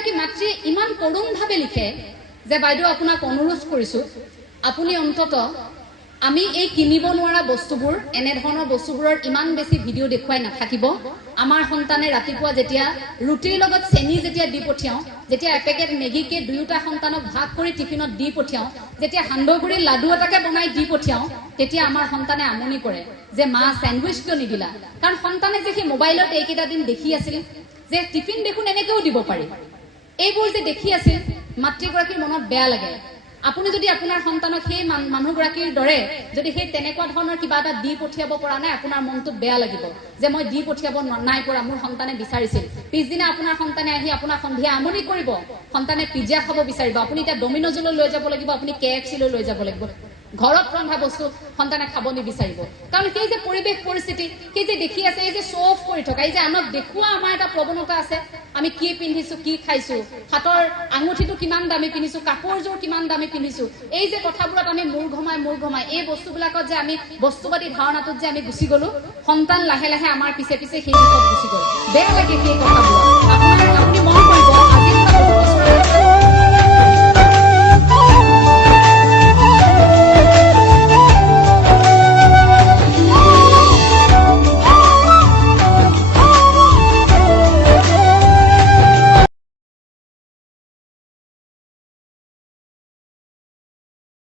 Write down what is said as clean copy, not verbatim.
এগৰাকী মাতৃয়ে ইমান কৰুণভাৱে লিখে যে বাইদেউ আপোনাক অনুৰোধ কৰিছোঁ আপুনি অন্তত আমি এই কিনিব নোৱাৰা বস্তুবোৰ এনেধৰণৰ বস্তুবোৰৰ ইমান বেছি ভিডিঅ' দেখুৱাই নাথাকিব আমাৰ সন্তানে ৰাতিপুৱা যেতিয়া ৰুটিৰ লগত চেনি যেতিয়া দি পঠিয়াওঁ যেতিয়া এপেকেট মেগীকে দুয়োটা সন্তানক ভাগ কৰি টিফিনত দি পঠিয়াওঁ যেতিয়া সান্দহগুড়িৰ লাডু এটাকে বনাই দি পঠিয়াওঁ তেতিয়া আমাৰ সন্তানে আমনি কৰে যে মা চেণ্ডউইচ কিয় নিদিলা কাৰণ সন্তানে যে সেই মোবাইলত এইকেইটা দিন দেখি আছিল যে টিফিন দেখোন এনেকৈও দিব পাৰি এইবোৰ যে দেখি আছিল মাতৃগৰাকীৰ মনত বেয়া লাগে আপুনি যদি আপোনাৰ সন্তানক সেই মানুহগৰাকীৰ দৰে যদি সেই তেনেকুৱা ধৰণৰ কিবা এটা দি পঠিয়াব পৰা নাই আপোনাৰ মনটো বেয়া লাগিব যে মই দি পঠিয়াব নাই পৰা মোৰ সন্তানে বিচাৰিছিল পিছদিনা আপোনাৰ সন্তানে আহি আপোনাক সন্ধিয়া আমনি কৰিব সন্তানে পিজ্জা খাব বিচাৰিব আপুনি এতিয়া ডমিন'জলৈ লৈ যাব লাগিব আপুনি KFC লৈ যাব লাগিব ঘৰত ৰন্ধা বস্তু সন্তানে খাব নিবিচাৰিব কাৰণ সেই যে পৰিৱেশ পৰিস্থিতি সেই যে দেখি আছে এই যে শ্ব' অফ কৰি থকা এই যে আনক দেখুওৱা আমাৰ এটা প্ৰৱণতা আছে আমি কি পিন্ধিছো কি খাইছো হাতৰ আঙুঠিটো কিমান দামী পিন্ধিছো কাপোৰযোৰ কিমান দামী পিন্ধিছো এই যে কথাবোৰত আমি মূৰ ঘমাই এই বস্তুবিলাকত যে আমি বস্তুবাদী ধাৰণাটোত যে আমি গুচি গলো সন্তান লাহে লাহে আমাৰ পিছে পিছে সেই দিশত গুচি গ'ল বেয়া লাগে সেই কথাবোৰ আপোনাৰ